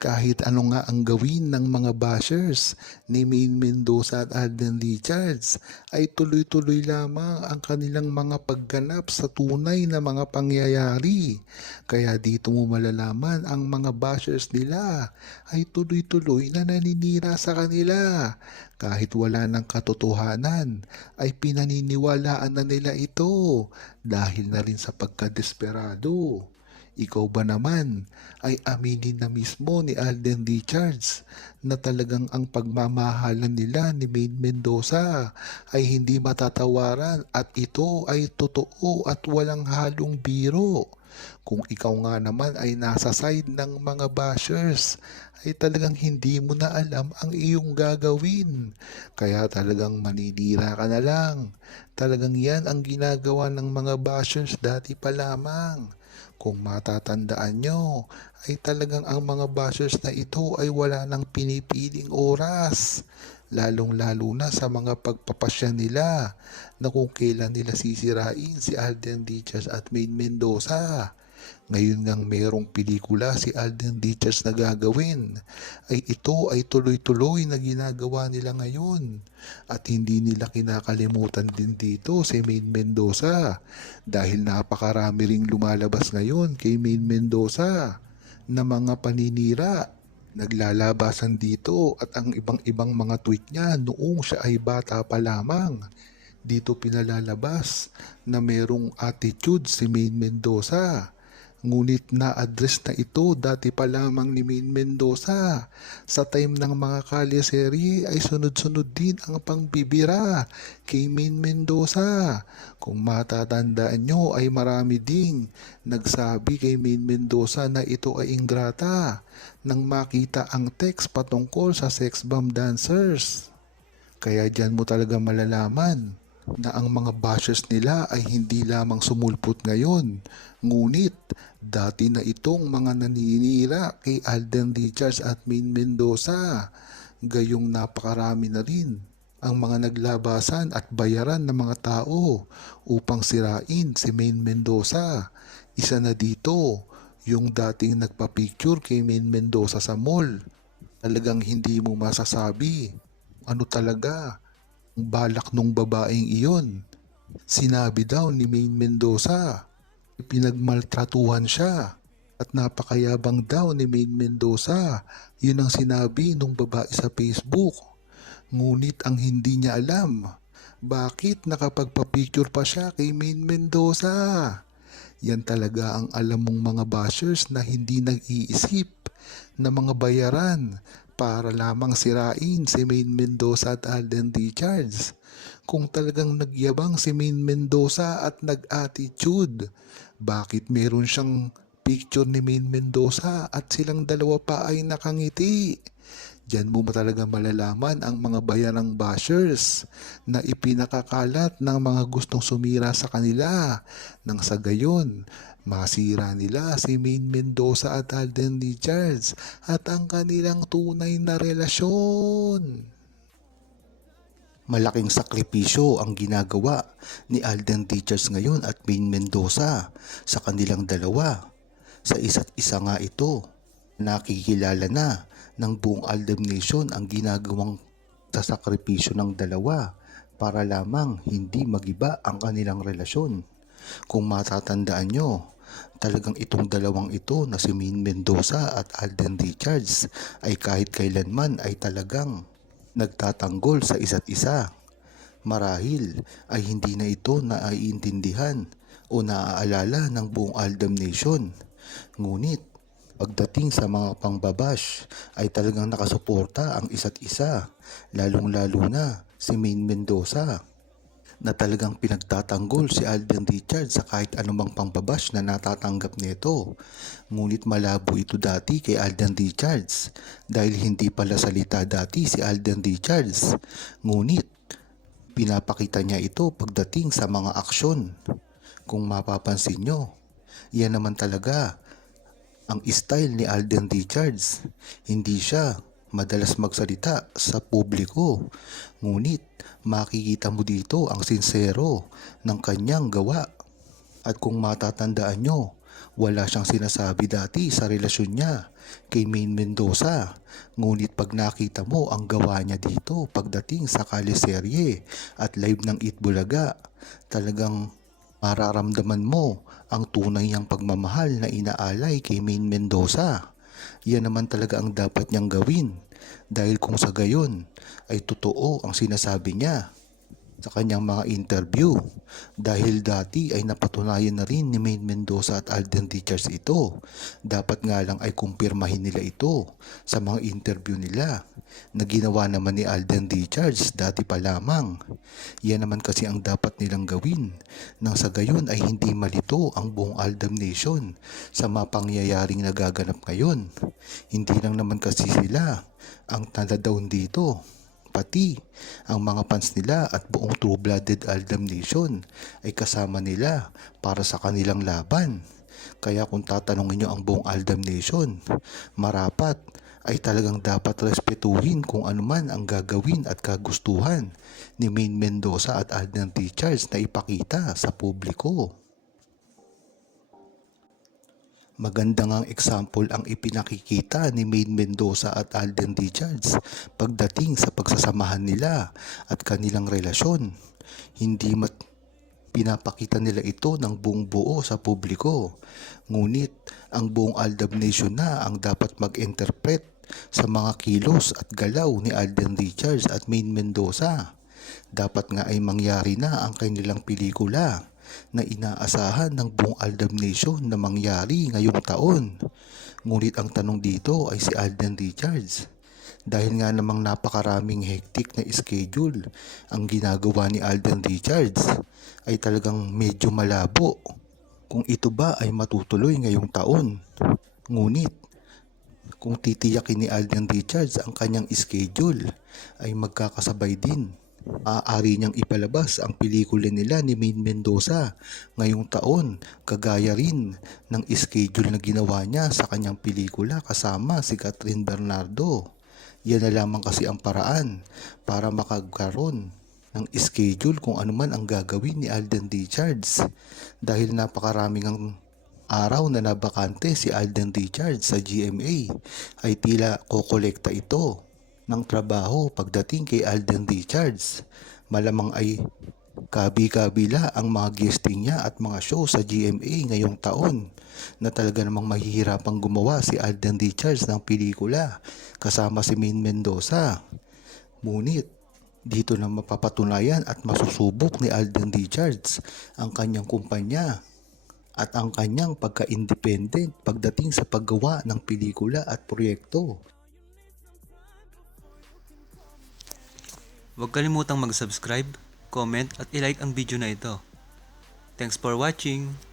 Kahit ano nga ang gawin ng mga bashers ni Maine Mendoza at Alden Richards ay tuloy-tuloy lamang ang kanilang mga pagganap sa tunay na mga pangyayari. Kaya dito mo malalaman ang mga bashers nila ay tuloy-tuloy na naninira sa kanila. Kahit wala ng katotohanan ay pinaniniwalaan na nila ito dahil na rin sa pagkadesperado. Ikaw ba naman ay aminin na mismo ni Alden Richards na talagang ang pagmamahalan nila ni Maine Mendoza ay hindi matatawaran at ito ay totoo at walang halong biro. Kung ikaw nga naman ay nasa side ng mga bashers, ay talagang hindi mo na alam ang iyong gagawin. Kaya talagang maninira ka na lang. Talagang yan ang ginagawa ng mga bashers dati pa lamang. Kung matatandaan nyo, ay talagang ang mga bashers na ito ay wala nang pinipiling oras. Lalong-lalo na sa mga pagpapasya nila na kung kailan nila sisirain si Alden Richards at Maine Mendoza. Ngayon ngang merong pelikula si Alden Richards na gagawin, ay ito ay tuloy-tuloy na ginagawa nila ngayon. At hindi nila kinakalimutan din dito si Maine Mendoza dahil napakarami ring lumalabas ngayon kay Maine Mendoza na mga paninira. Naglalabasan dito at ang ibang-ibang mga tweet niya noong siya ay bata pa lamang. Dito pinalalabas na merong attitude si Maine Mendoza. Ngunit na-address na ito dati pa lamang ni Maine Mendoza. Sa time ng mga kalye-serye ay sunod-sunod din ang pangbibira kay Maine Mendoza. Kung matatandaan nyo ay marami ding nagsabi kay Maine Mendoza na ito ay ingrata nang makita ang text patungkol sa sex bomb dancers. Kaya dyan mo talaga malalaman na ang mga bashers nila ay hindi lamang sumulpot ngayon, ngunit dati na itong mga naninira kay Alden Richards at Maine Mendoza. Gayong napakarami na rin ang mga naglabasan at bayaran ng mga tao upang sirain si Maine Mendoza. Isa na dito yung dating nagpa-picture kay Maine Mendoza sa mall. Talagang hindi mo masasabi ano talaga ang balak nung babaeng iyon. Sinabi daw ni Maine Mendoza, pinagmaltratuhan siya at napakayabang daw ni Maine Mendoza. Yun ang sinabi nung babae sa Facebook. Ngunit ang hindi niya alam, bakit nakapagpa-picture pa siya kay Maine Mendoza? Yan talaga ang alam mong mga bashers na hindi nag-iisip na mga bayaran para lamang sirain si Maine Mendoza at Alden Richards. Kung talagang nagyabang si Maine Mendoza at nag-attitude, bakit meron siyang picture ni Maine Mendoza at silang dalawa pa ay nakangiti? Diyan mo talaga malalaman ang mga bayarang bashers na ipinakakalat ng mga gustong sumira sa kanila nang sa gayon masira nila si Maine Mendoza at Alden Richards at ang kanilang tunay na relasyon. Malaking sakripisyo ang ginagawa ni Alden Richards ngayon at Maine Mendoza sa kanilang dalawa. Sa isa't isa nga ito, nakikilala na ng buong Aldem Nation ang ginagawang sasakripisyo ng dalawa para lamang hindi magiba ang kanilang relasyon. Kung matatandaan nyo, talagang itong dalawang ito na si Maine Mendoza at Alden Richards ay kahit kailanman ay talagang nagtatanggol sa isa't isa. Marahil ay hindi na ito naiintindihan o naaalala ng buong Aldem Nation. Ngunit pagdating sa mga pangbabash ay talagang nakasuporta ang isa't isa, lalong-lalo na si Maine Mendoza na talagang pinagtatanggol si Alden Richards sa kahit anumang pangbabash na natatanggap nito. Ngunit malabo ito dati kay Alden Richards dahil hindi pala salita dati si Alden Richards. Ngunit pinapakita niya ito pagdating sa mga aksyon. Kung mapapansin nyo, yan naman talaga ang style ni Alden Richards. Hindi siya madalas magsalita sa publiko, ngunit makikita mo dito ang sincero ng kanyang gawa. At kung matatandaan nyo, Wala siyang sinasabi dati sa relasyon niya kay Maine Mendoza. Ngunit pag nakita mo ang gawa niya dito pagdating sa kaliserye at live ng Itbulaga, talagang mararamdaman mo ang tunay niyang pagmamahal na inaalay kay Maine Mendoza. Yan naman talaga ang dapat niyang gawin dahil kung sa gayon ay totoo ang sinasabi niya sa kanyang mga interview dahil dati ay napatunayan na rin ni Maine Mendoza at Alden Richards ito. Dapat nga lang ay kumpirmahin nila ito sa mga interview nila na ginawa naman ni Alden Richards dati pa lamang. Yan naman kasi ang dapat nilang gawin nang sa gayon ay hindi malito ang buong Aldam Nation sa mga pangyayaring nagaganap ngayon. Hindi lang naman kasi sila ang nadadown dito, pati ang mga fans nila at buong true-blooded Aldam Nation ay kasama nila para sa kanilang laban. Kaya kung tatanungin nyo ang buong Aldam Nation, marapat ay talagang dapat respetuhin kung anuman ang gagawin at kagustuhan ni Maine Mendoza at Alden Richards na ipakita sa publiko. Maganda ngang example ang ipinakikita ni Maine Mendoza at Alden Richards pagdating sa pagsasamahan nila at kanilang relasyon. Hindi pinapakita nila ito ng buong buo sa publiko. Ngunit ang buong Aldab Nation na ang dapat mag-interpret sa mga kilos at galaw ni Alden Richards at Maine Mendoza. Dapat nga ay mangyari na ang kanilang pelikula na inaasahan ng buong Aldab Nation na mangyari ngayong taon. Ngunit ang tanong dito ay si Alden Richards. Dahil nga namang napakaraming hectic na schedule ang ginagawa ni Alden Richards, ay talagang medyo malabo kung ito ba ay matutuloy ngayong taon. Ngunit kung titiyakin ni Alden Richards ang kanyang schedule ay magkakasabay din. Maaari niyang ipalabas ang pelikula nila ni Maine Mendoza ngayong taon, kagaya rin ng schedule na ginawa niya sa kanyang pelikula kasama si Catherine Bernardo. Yan na lamang kasi ang paraan para makagkaroon ng schedule kung ano man ang gagawin ni Alden Richards, dahil napakaraming ang araw na nabakante si Alden Richards sa GMA ay tila kokolekta ito ng trabaho pagdating kay Alden Richards. Malamang ay kabi-kabila ang mga guesting niya at mga show sa GMA ngayong taon na talaga namang mahihirapang gumawa si Alden Richards ng pelikula kasama si Maine Mendoza. Ngunit dito na mapapatunayan at masusubok ni Alden Richards ang kanyang kumpanya at ang kanyang pagka-independent pagdating sa paggawa ng pelikula at proyekto. Huwag kalimutang mag-subscribe, comment at ilike ang video na ito. Thanks for watching!